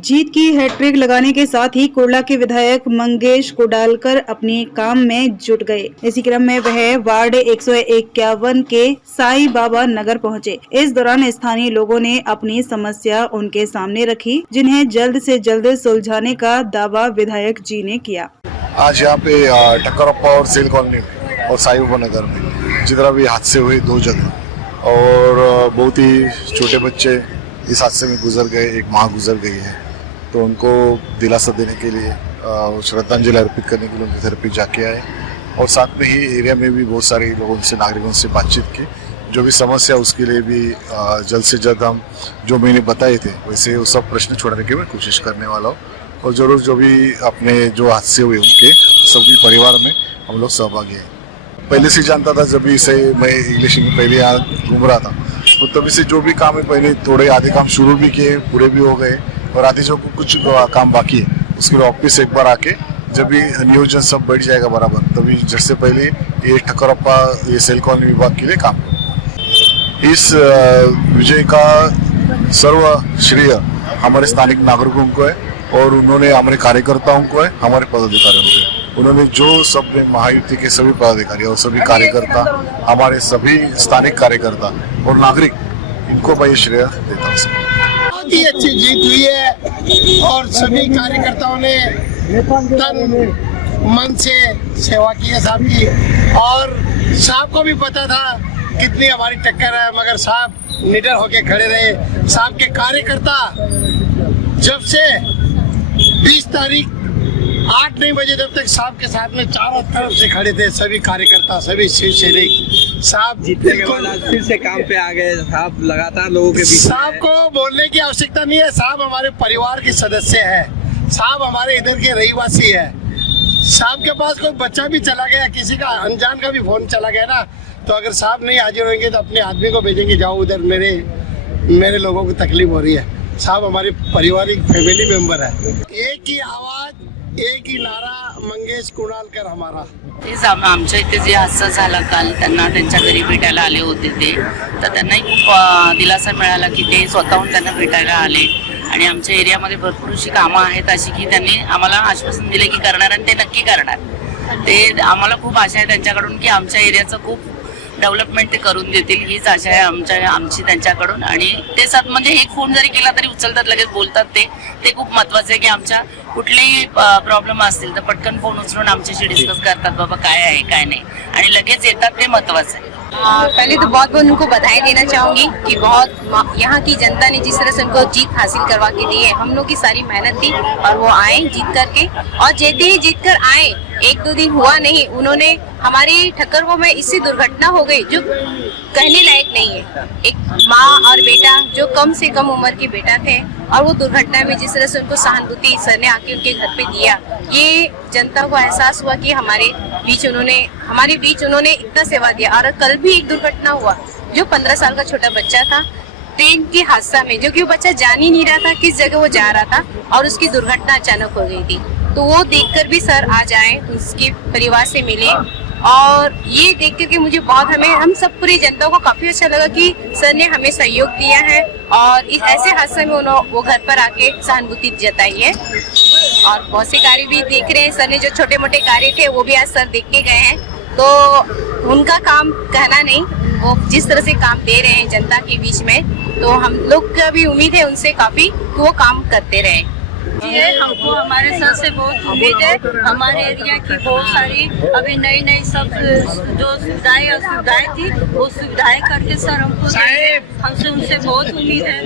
जीत की हैट्रिक लगाने के साथ ही कुर्ला के विधायक मंगेश कोडालकर अपने काम में जुट गए। इसी क्रम में वह वार्ड 151 के साई बाबा नगर पहुंचे। इस दौरान स्थानीय लोगों ने अपनी समस्या उनके सामने रखी, जिन्हें जल्द से जल्द सुलझाने का दावा विधायक जी ने किया। आज यहाँ पे टक्करप्पा और सेल कॉलोनी में और साई बाबा नगर में जितना भी हादसे हुए 2 जगह और बहुत ही छोटे बच्चे इस हादसे में गुजर गए, एक माँ गुजर गई है, तो उनको दिलासा देने के लिए श्रद्धांजलि अर्पित करने के लिए उनकी थेरेपी जाके आए और साथ में ही एरिया में भी बहुत सारे लोगों से नागरिकों से बातचीत की। जो भी समस्या उसके लिए भी जल्द से जल्द हम जो मैंने बताए थे वैसे वो सब प्रश्न छोड़ने की मैं कोशिश करने वाला हूँ और जरूर जो भी अपने जो हादसे हुए उनके सभी परिवार में हम लोग सहभागी हैं। पहले से जानता था, जब भी से मैं इंग्लिश में पहले यहाँ घूम रहा था तो तभी से जो भी काम है पहले थोड़े आधे काम शुरू भी किए, पूरे भी हो गए और आधे जो कुछ काम बाकी है उसके लिए ऑफिस एक बार आके जब भी नियोजन सब बैठ जाएगा बराबर, तभी जैसे पहले ये ठक्करप्पा ये सेल कॉलोनी विभाग के लिए काम। इस विजय का सर्व श्रेय हमारे स्थानिक नागरिकों को है और उन्होंने हमारे कार्यकर्ताओं को है, हमारे पदाधिकारियों को है। उन्होंने जो सब महायुति के सभी पदाधिकारी और सभी कार्यकर्ता, हमारे सभी स्थानिक कार्यकर्ता और नागरिक, इनको मैं श्रेय देता हूँ। बहुत ही अच्छी जीत हुई है और सभी कार्यकर्ताओं ने तन मन से सेवा की है साहब की, और साहब को भी पता था कितनी हमारी टक्कर है, मगर साहब निडर होके खड़े रहे। साहब के कार्यकर्ता जब से 20 तारीख 8-9 बजे जब तक साहब के साथ में चारों तरफ से खड़े थे, सभी कार्यकर्ता, सभी शिव सैनिक। साहब जीतने के बाद आज फिर से काम पे आ गए। साहब लगातार लोगों के बीच। साहब को बोलने की आवश्यकता नहीं है, साहब हमारे परिवार के सदस्य है, साहब हमारे इधर के रहीवासी है। साहब के पास कोई बच्चा भी चला गया, किसी का अनजान का भी फोन चला गया ना, तो अगर साहब नहीं हाजिर होंगे तो अपने आदमी को भेजेंगे, जाओ उधर मेरे लोगों को तकलीफ हो रही है। साहब हमारे पारिवारिक फैमिली मेंबर है। एक ही आवाज, एक ही नारा, मंगेश कुणालकर हमारा। तेच आमच्या इथे जे हादसा झाला काल, त्यांना त्यांच्या घरी भेटायला आले होते ते, तर त्यांनाही खूप दिलासा मिळाला की ते स्वतःहून त्यांना भेटायला आले आणि आमच्या एरियामध्ये भरपूर अशी कामं आहेत अशी की त्यांनी आम्हाला आश्वासन दिले की करणार आणि ते नक्की करणार। ते आम्हाला खूप आशा आहे त्यांच्याकडून की आमच्या एरियाचं खूप डेव्हलपमेंट ते करून देतील, हीच आशा आहे आमची त्यांच्याकडून। आणि ते साथ म्हणजे एक फोन जरी केला तरी उचलतात, लगेच बोलतात। ते खूप महत्त्वाचं आहे की आमच्या कुठलेही प्रॉब्लेम असतील तर पटकन फोन उचलून आमच्याशी डिस्कस करतात, बाबा काय आहे काय नाही, आणि लगेच येतात, ते महत्त्वाचं आहे। पहले तो बहुत बहुत उनको बधाई देना चाहूँगी कि बहुत यहाँ की जनता ने जिस तरह से उनको जीत हासिल करवा के दी है। हम लोग की सारी मेहनत थी और वो आए जीत करके, और जैसे ही जीत कर आए 1-2 दिन हुआ नहीं, उन्होंने हमारी ठक्करपुर में इससे दुर्घटना हो गई जो कहने लायक नहीं है। एक माँ और बेटा जो कम से कम उम्र के बेटा थे, और वो दुर्घटना में जिस तरह से उनको सहानुभूति सर ने आके उनके घर पे दिया, ये जनता को एहसास हुआ कि हमारे बीच उन्होंने इतना सेवा दिया। और कल भी एक दुर्घटना हुआ जो 15 साल का छोटा बच्चा था, ट्रेन के हादसा में, जो कि वो बच्चा जान ही नहीं रहा था किस जगह वो जा रहा था, और उसकी दुर्घटना अचानक हो गई थी। तो वो देखकर भी सर आज आए, उसके परिवार से मिले, और ये देख करके मुझे बहुत, हम सब पूरी जनता को काफी अच्छा लगा कि सर ने हमें सहयोग दिया है और इस ऐसे हादसे में वो घर पर आके सहानुभूति जताई है। और बहुत से कार्य भी देख रहे हैं, सर ने जो छोटे मोटे कार्य थे वो भी आज सर देख के गए हैं। तो उनका काम कहना नहीं, वो जिस तरह से काम दे रहे हैं जनता के बीच में, तो हम लोग का भी उम्मीद है उनसे काफी कि वो काम करते रहे। ये हमको हमारे सर से बहुत उम्मीद है। हमारे एरिया की बहुत सारी अभी नई सब जो सुविधाएं थी वो सुविधाएं करके सर हमको, हमसे उनसे बहुत उम्मीद है।